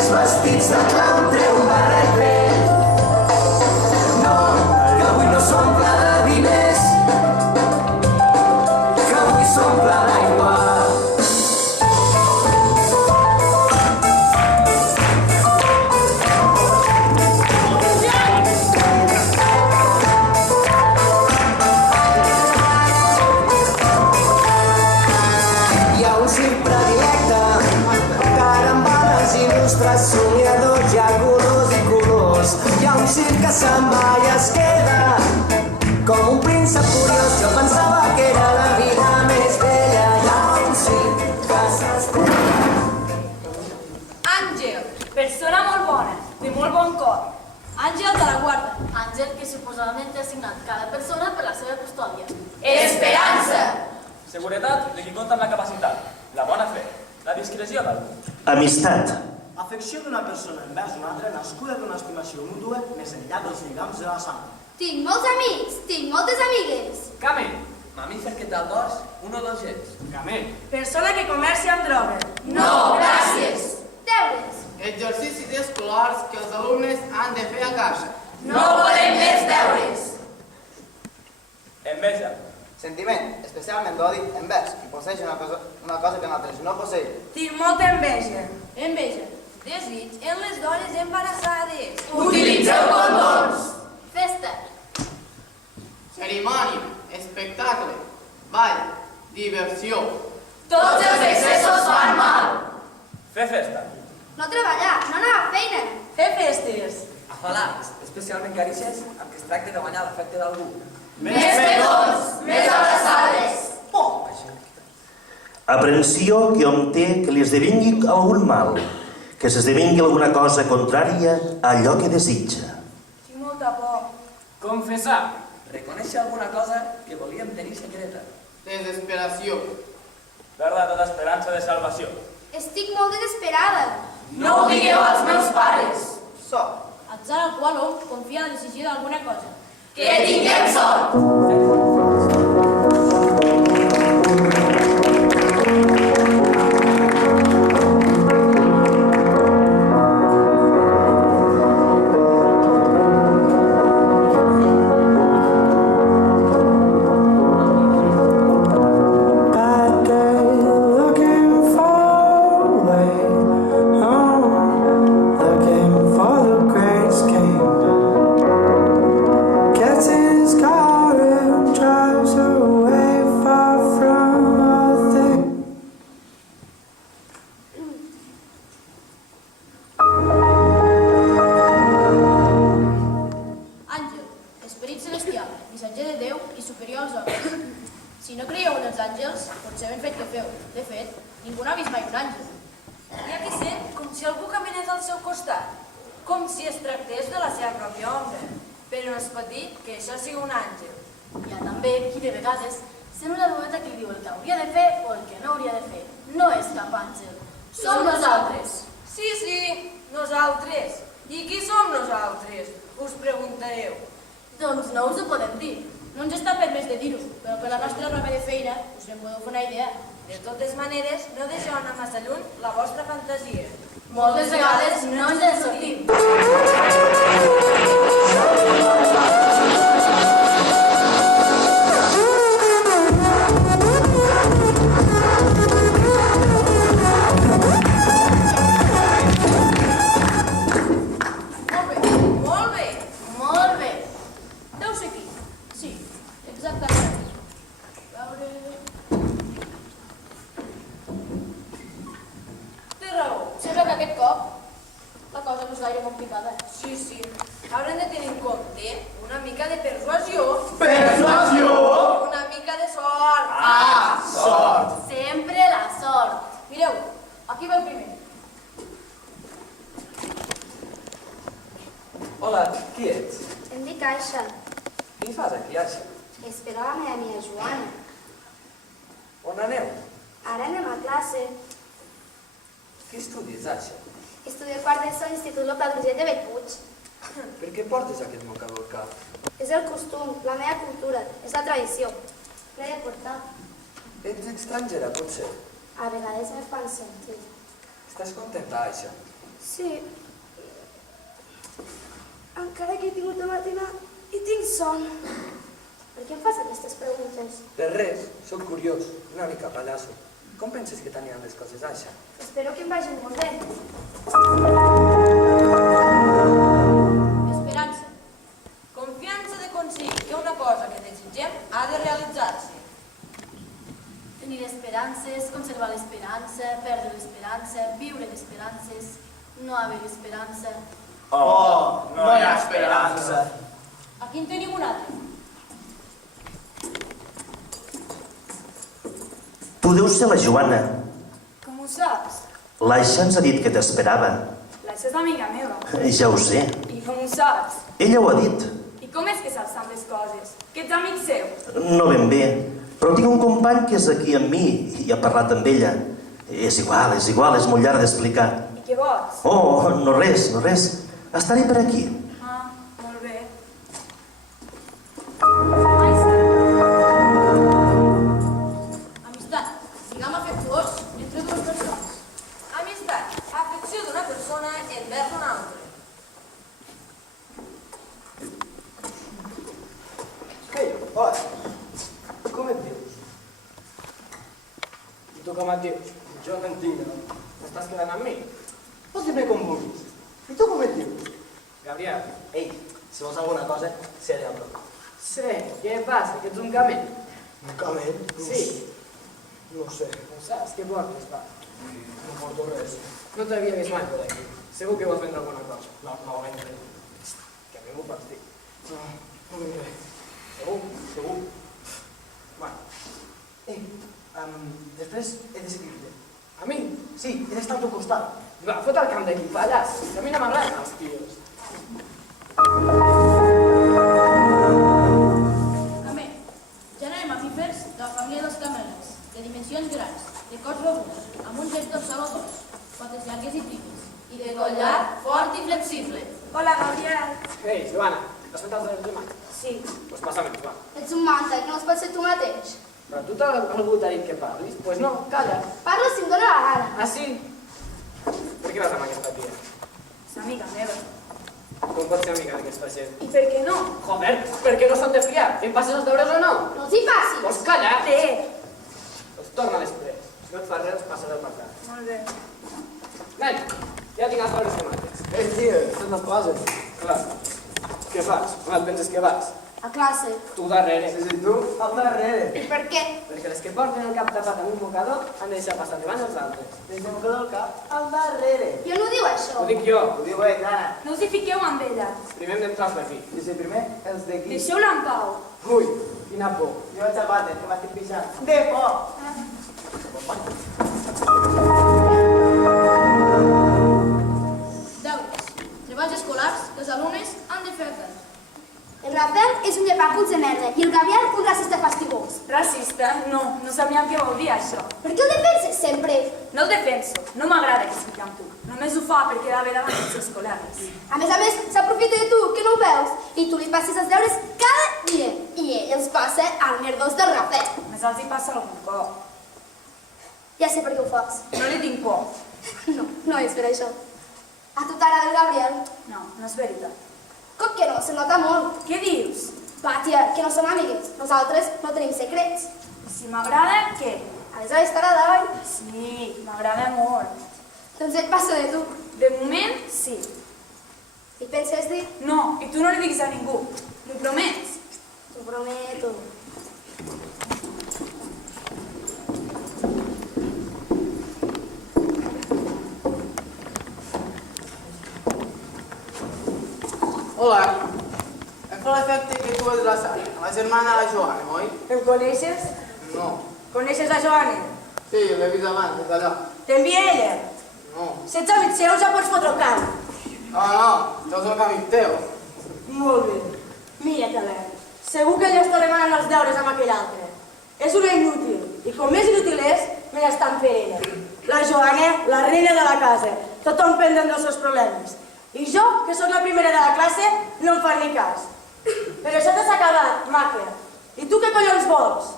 amics vestits de clown treu un barret verd. No, que avui no s'omple de diners, que avui s'omple d'aigua. Somiadors, hi ha colors i colors. Hi ha un circ que se'n va i es queda com un príncep curiós. Jo pensava que era la vida més bella. Hi ha un circ que s'estella. Àngel, persona molt bona, de molt bon cor. Àngel de la guarda. Àngel que suposadament té assignat cada persona per la seva custòdia. Esperança. Seguretat de qui compta amb la capacitat, la bona fe, la discreció d'algú. Amistat. Afecció d'una persona envers una altra nascuda d'una estimació mútua més enllà dels lligams de la sang. Tinc molts amics, tinc moltes amigues. Camell. Mamífer que té al dors, un o dos gens. Camell. Persona que comercia amb drogues. No, gràcies. Deures. Exercicis escolars que els alumnes han de fer a casa. No volem més deures. Enveja. Sentiment, especialment d'odi, envers qui posseix una cosa que nosaltres no posseïm. Tinc molta enveja. Enveja. Desig en les dones embarassades. Utilitzeu condons. Festa. Cerimònia, espectacle, ball, diversió. Tots els excessos fan mal. Fer festa. No treballar, no anar a feina. Fer festes. Afalacs, especialment carícies amb què es tracta de guanyar l'afecte d'algú. Més petons, més abraçades. Aprensió que hom té que li esdevingui algun mal, que s'esdevingui alguna cosa contrària a allò que desitja. Tinc molta por. Confessar. Reconèixer alguna cosa que volíem tenir secreta. Desesperació. Perdre tota esperança de salvació. Estic molt desesperada. No ho digueu als meus pares. Sort. Atzar al qual hom confia en la decisió d'alguna cosa. Que tinguem sort. Moltes vegades no ens en sortim. Estrangera, potser. A vegades me fan sentir. Estàs contenta, Aixa? Sí. Encara que he tingut de matinar i tinc son. Per què em fas aquestes preguntes? Per res, sóc curiós, una mica palasso. Com penses que tenien les coses això? Espero que em vagin molt bé. Esperança. Confiança de aconseguir que una cosa que desitgem ha de realitzar-se. Tenir esperances, conservar l'esperança, perdre l'esperança, viure en esperances, no haver esperança. Oh, no hi ha esperança. Aquí en tenim un altre. Tu deus ser la Joana. Com ho saps? L'Aixa ens ha dit que t'esperava. L'Aixa és amiga meva. Ja ho sé. I com ho saps? Ella ho ha dit. I com és que saps tantes coses? Que ets amic seu? No ben bé. Però tinc un company que és aquí amb mi i ha parlat amb ella. És igual, és molt llarg d'explicar. I què vols? Oh, no res, no res. Estaré per aquí. Ah, molt bé. Amistat. Siguem afectuós entre dues persones. Amistat. Afecció d'una persona envers una altra. Ei, hola. Com et dius? I tu com et dius? Jo no entenc, no? T'estàs quedant amb mi? Pots dir-me com vulguis. I tu com et dius? Gabriel. Ei, si vols alguna cosa, seré a prop. Sí, què passa? Que ets un camell? Un camell? Sí. No ho sé. No saps què portes, va? No porto res. No t'havia vist mai per aquí. Segur que vols vendre alguna cosa. No, no ho vendré. Que a mi m'ho pots dir. No, no vendré. Segur? Segur. Bueno. Ei, després he de seguir-te. A mi? Sí, he d'estar al teu costat. Va, fot el camp d'aquí, pallàs. Que a mi no m'agraden els tios. Camell. Gènere mamífers de la família dels camells, de dimensions grans, de cos robust, amb un gest dorsal o dos, potes llargues i primes, i de coll llarg, fort i flexible. Hola, Gabriel. Ei, Joana, has fet els deures de mà? Sí. Doncs passa'm-hi, va. Ets un manta, que no es pot ser tu mateix. Però tu algú t'ha dit que parlis? Doncs pues no, calla. Parla si em dóna la gana. Ah, sí? Per què vas amb aquesta tia? És amiga meva. Com pot ser amiga d'aquesta gent? I per què no? Joder, per què no s'han de fiar? Em passes els deures o no? No els hi passis. Doncs calla! Té. Doncs torna després. Si no et fas res, passes el passat. Molt bé. Nen, ja tinc els deures que mates. Ei, tio, són les coses. Clar. Què fas? On et penses que vas? A classe. Tu darrere. Sí, sí, tu, al darrere. I per què? Perquè les que porten el cap tapat amb un mocador han de deixar passar davant els altres. Des de mocador al cap, al darrere. Jo no ho diu això. Ho dic jo. Ho diu ell, Anna. No us hi fiqueu amb ella. Primer hem d'entrar per aquí. I si primer, els d'aquí. Deixeu-la en pau. Ui, quina por. Jo vaig al vàter, que m'estic pixant. De por! Deures. Treballs escolars que els alumnes han de fer a casa. El Rafael és un llepaculs de merda i el Gabriel un racista fastigós. Racista? No, no sabíem què vol dir això. Per què el defenses sempre? No el defenso. No m'agrada que estigui amb tu. Només ho fa perquè queda bé davant dels seus col·legues. A més, s'aprofita de tu, que no ho veus. I tu li passes els deures cada dia. I ell els passa al merdós del Rafael. Només els hi passa algun cop. Ja sé per què ho fas. No li tinc por. No, no és per això. A tu t'agrada el Gabriel? No, no és veritat. Com que no? Se nota molt. Què dius? Va, tia, que no som amigues. Nosaltres no tenim secrets. I si m'agrada, què? Aleshores t'agrada, oi? Sí, m'agrada molt. Doncs et passo de tu. De moment, sí. I penses dir? No, i tu no li diguis a ningú. M'ho promets? T'ho prometo. Hola. Em fa l'efecte que tu ets la Sara, la germana de la Joana, oi? Em coneixes? No. Coneixes la Joana? Sí, l'he vist abans, des d'allà. T'envia ella? No. Si ets amic seu, ja pots fotre el camp. No, jo soc amic teu. Molt bé. Mira, Caleb. Segur que ella està demanant els deures amb aquell altre. És una inútil. I com més inútil és, més estan fent ella. La Joana, la reina de la casa. Tothom pendent dels seus problemes. I jo, que sóc la primera de la classe, no em fan ni cas. Però això t'has acabat, màquia. I tu què collons vols?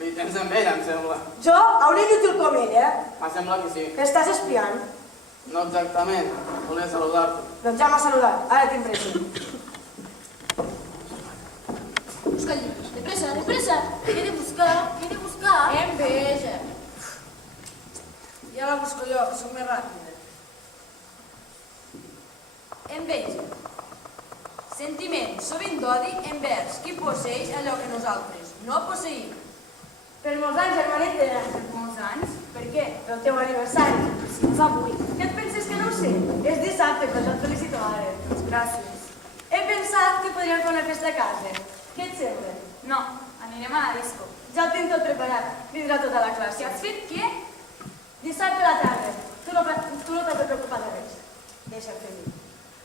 Li tens amb ella, em sembla. Jo, a un inútil com ella, Em sembla que sí. estàs espiant. No exactament. volia saludar-te. Doncs ja m'ha saludat, ara tinc pressa. Busca el llibre. De pressa, de pressa. Què he de buscar? Què he de buscar? Enveja. Ja la busco jo, que soc més ràpida. Enveja. Sentiment, sovint d'odi envers qui posseix allò que nosaltres no posseïm. Per molts anys, germaneta. Per molts anys? Per què? El teu aniversari. Si és avui. Què et penses que no ho sé? És dissabte, però jo et felicito ara. Gràcies. He pensat que podríem fer una festa a casa. Què et sembla? No, anirem a la disco. Ja ho tinc tot preparat. Vindrà tota la Què classe. has fet? Què? Dissabte a la tarda. Tu no t'has de preocupar de res. Deixa'm fer-hi.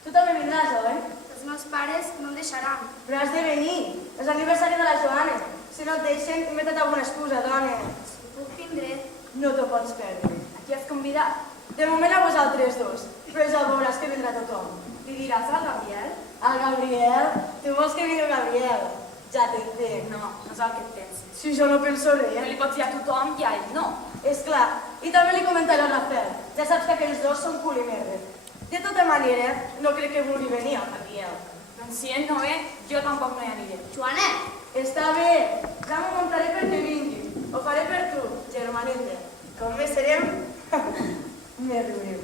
Tu també vindràs, oi? Els meus pares no em deixaran. Però has de venir. És l'aniversari de la Joana. Si no et deixen, inventa't alguna excusa, dona. Si puc vindré. No t'ho pots perdre. A qui has convidat? De moment a vosaltres dos. Però ja veuràs que vindrà tothom. Li diràs al Gabriel? El Gabriel? Tu vols que vingui el Gabriel? Ja t'entenc. No, no és el que et penses. Si jo no penso No res. li pots dir a tothom i a ell no. És clar. I també li comentaré al Rafael. Ja saps que aquells dos són cul i merda. De tota manera, no crec que vulgui venir el Gabriel. Doncs si ell no ve, jo tampoc no hi aniré. Joanet! Està bé. Ja m'ho muntaré perquè vingui. Ho faré per tu, germaneta. Com més serem, més riurem.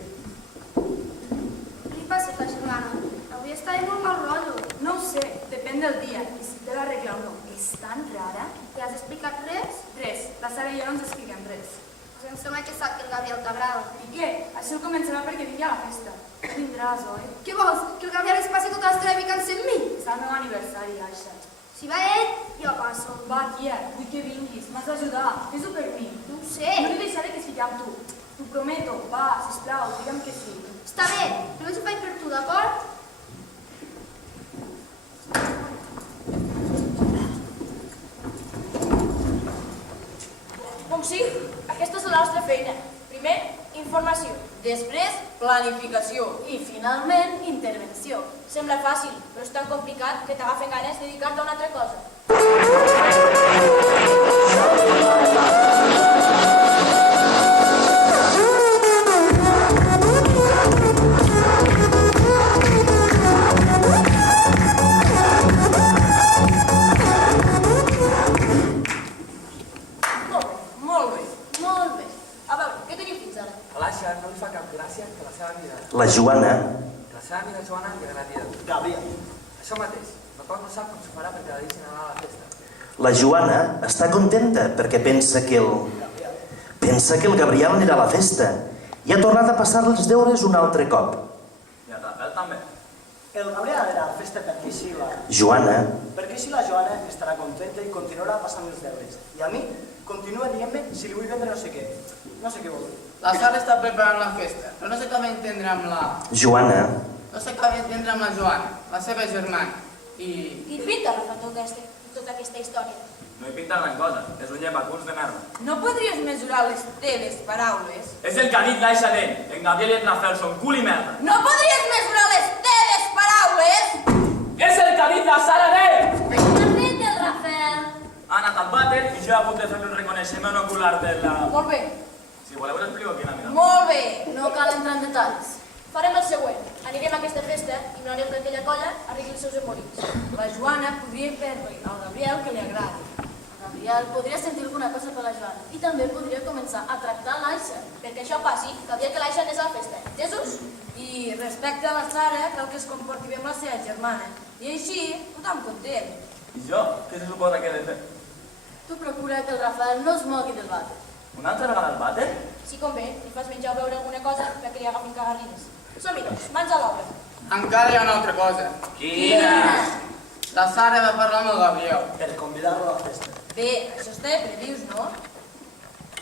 Què li passa a la germana? Avui està de molt mal rotllo. No ho sé, depèn del dia i si té la regla o no. És tan rara. Li has explicat res? Res, la Sara i jo no ens expliquem res. Pues em sembla que sap que el Gabriel t'agrada. I què? Això començarà perquè vingui a la festa. Vindràs, oi? Què vols? Que el Gabriel es passi tota l'estona picant-se amb mi? És el meu aniversari, Aixa. Si va ell, jo passo. Va, tia, vull que vinguis, m'has d'ajudar. Fes-ho per mi. No ho sé. No li deixaré que es fiqui amb tu. T'ho prometo, va, sisplau, digue'm que sí. Està bé, només ho faig per tu, d'acord? Com sí, aquesta és la nostra feina. Primer, informació. Després, planificació. I finalment, intervenció. Sembla fàcil, però és tan complicat que t'agafen ganes de dedicar-te a una altra cosa. Molt bé. Molt bé. A veure, què teniu fins ara? A l'Aixa no li fa cap gràcia que la seva amiga, La Joana, Joana li agradi el Gabriel. Això mateix, tampoc no sap com s'ho farà perquè la deixin anar a la festa. la Joana està contenta perquè pensa que el Gabriel anirà a la festa i ha tornat a passar els deures un altre cop. I el Rafael també. El Gabriel anirà a la festa perquè així la Joana estarà contenta i continuarà passant els deures. I a mi continua dient-me si li vull vendre no sé què. No sé què vol dir. La Sara està preparant la festa, però no s'acaba d'entendre amb la... Joana, No s'acaba d'entendre amb la Joana, la seva germana. I... I et pinta, Rafa, tota aquesta història. No hi pinta gran cosa, és un llevaculs de merda. No podries mesurar les teves paraules? És el que ha dit l'Aixa d'ell. En Gabriel i en Rafael són cul i merda. No podries mesurar les teves paraules? És el que ha dit la Sara d'ell! Què ha fet el Rafael? Ha anat al vàter i jo he hagut de fer-li un reconeixement ocular de la... Molt bé, Si voleu us explico quina mira. molt bé. No cal entrar en detalls. Farem el següent. Anirem a aquesta festa i donarem que aquella colla arregli els seus embolics. La Joana podria fer-li al Gabriel que li agradi. El Gabriel podria sentir alguna cosa per la Joana i també podria començar a tractar l'Aixa. Perquè això passi, caldria que l'Aixa anés a la festa. Jesús? I respecte a la Sara, cal que es comporti bé amb la seva germana. I així, tothom content. I jo? Què se suposa que he de fer? Tu procura que el Rafael no es mogui del vàter. Una altra vegada al vàter? Si convé, li fas menjar o beure alguna cosa perquè li agafin cagarrines. Som-hi, doncs, mans a l'obra. Encara hi ha una altra cosa. Quina? La Sara va parlar amb el Gabriel. Per convidar-lo a la festa. Bé, això està de predius, no?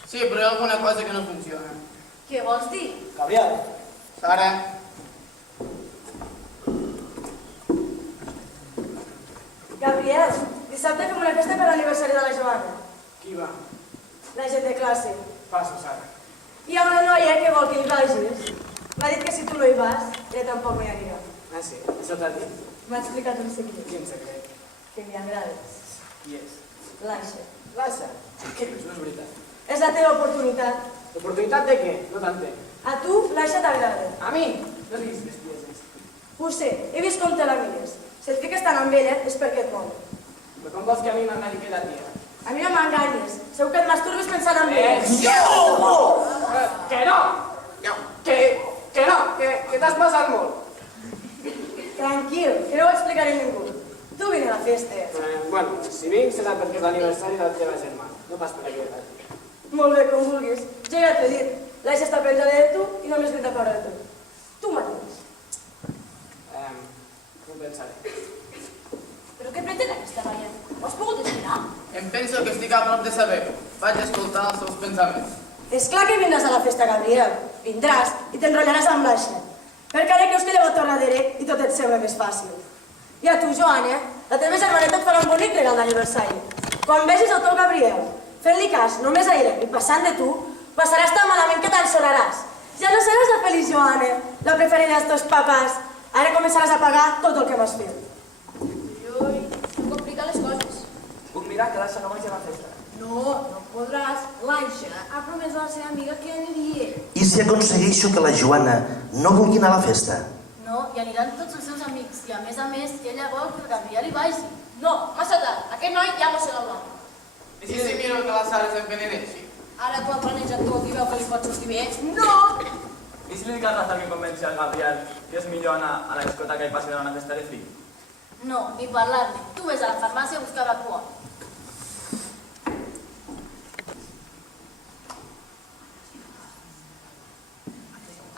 Sí, però hi ha alguna cosa que no funciona. Què vols dir? Gabriel, Sara, Gabriel, dissabte fem una festa per l'aniversari de la Joana. qui va? La gent de classe. Passa, Sara. Hi ha una noia que vol que hi vagis. M'ha dit que si tu no hi vas, ella tampoc no hi anirà. Ah, sí? Això t'ha dit? M'ha explicat un secret. Quin secret? Que li agrades. Qui és? L'Aixa. L'Aixa? Què dius? No és veritat. És la teva oportunitat. L'oportunitat de què? No t'entenc. A tu, l'Aixa t'agrada. A mi? No diguis bestieses. Ho sé, he vist com te la mires. Si et fiques tant amb ella és perquè et mou. Però com vols que a mi m'engani aquella tia? A mi no m'enganyes. Segur que et masturbes pensant en ella. Que no! Que no! Que t'has passat molt. Tranquil, que no ho explicaré a ningú. Tu vine a la festa. Bueno, si vinc serà perquè és l'aniversari de la teva germana. No pas per aquella tia. Molt bé, com vulguis. Jo ja t'he dit. L'Aixa està penjada de tu i només vinc a parlar de tu. Tu mateix. Ho pensaré. Però què pretén aquesta noia? Ho has pogut esperar? Em penso que estic a prop de saber. Vaig escoltar els seus pensaments. És clar que vindràs a la festa, Gabriel. Vindràs i t'enrotllaràs amb l'Aixa. Perquè ara creus que llavors torna direct i tot et sembla més fàcil. I a tu, Joana, la teva germaneta et farà un bonic regal d'aniversari. Quan vegis el teu Gabriel fent-li cas només a ella i passant de tu, passaràs tan malament que t'ensorraràs. Ja no seràs la feliç Joana, la preferida dels teus papàs. Ara començaràs a pagar tot el que m'has fet. Ui, em complica les coses. Puc mirar que l'Aixa no vagi a la festa. No, no podràs. L'Aixa ha promès a la seva amiga que aniria. I si aconsegueixo que la Joana no vulgui anar a la festa? No, i aniran tots els seus amics. I a més, ella vol que el Gabriel hi vagi. No, massa tard. Aquest noi ja mossega el nom. I si miro que la Sara s'enveneneixi? Ara tu el planejat tot i veu que li pot sortir bé. No! I si li dic al Rafa que convenci al Gabriel que és millor anar a la discoteca i passi a una festa de fill? No, ni parlar-ne. Tu ves a la farmàcia a buscar Bracuon.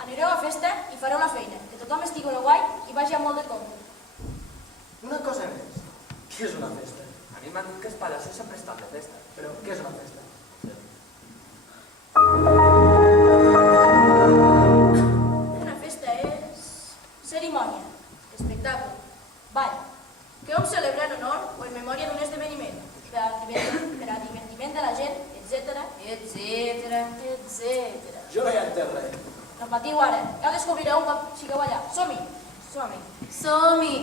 Anireu a festa i fareu la feina. Que tothom estigui una guai i vagi amb molt de compte. Una cosa més. Què és una festa? A mi m'han dit que els pallassos sempre estan de festa. Però què és una festa? Una festa és cerimònia, espectacle, ball, que hom celebra en honor o en memòria d'un esdeveniment, per a divertiment de la gent, etc. Jo no hi entenc res. No patiu ara, ja ho descobrireu un cop sigueu allà. Som-hi! Som-hi! Som-hi!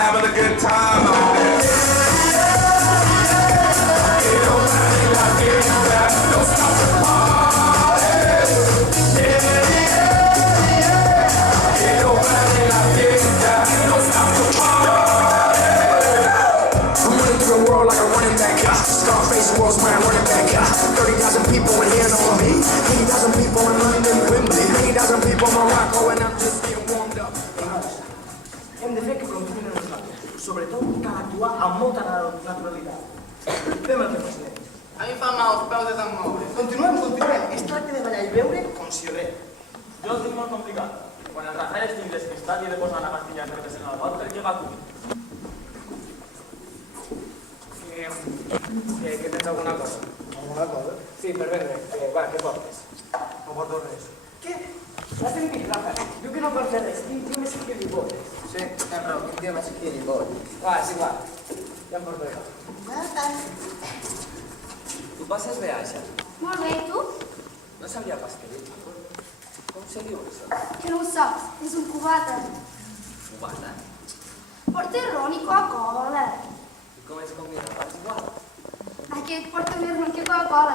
Having a good time out there. It don't matter like it, don't stop the party. It don't matter like it, don't stop the party. I'm running through the world like a running back. Scarface world's my running back. 30,000 people in here know me. 80,000 people in London, Wembley. 80,000 people in Morocco, and I'm just getting warmed up. Hem de fer que continuïn els nosaltres. Sobretot cal actuar amb molta naturalitat. Fem el que possible. A mi fa mal els peus de tant moure. Continuem. Es tracta de ballar i veure com si res. Jo el tinc molt complicat. Quan el Rafael estigui despistat i he de posar una pastilla que represent el got perquè va acudir. Que tens alguna cosa? Alguna cosa? Sí, per vendre. Què portes? No porto res. Què? L'has sentit, Rafa? Diu que no pot fer res. Quin dia més que li vols? Sí, tens raó. Quin dia més que li vols? Va, és igual. Ja em porto jo. Tu passes bé, Aixa? Molt bé, i tu? No sabria pas què dir. Com se diu això? Que no ho saps, és un cubata. Cubana? Porta ron i Coca-Cola. I com és combinat? Vas igual? Aquest porta més ron que Coca-Cola.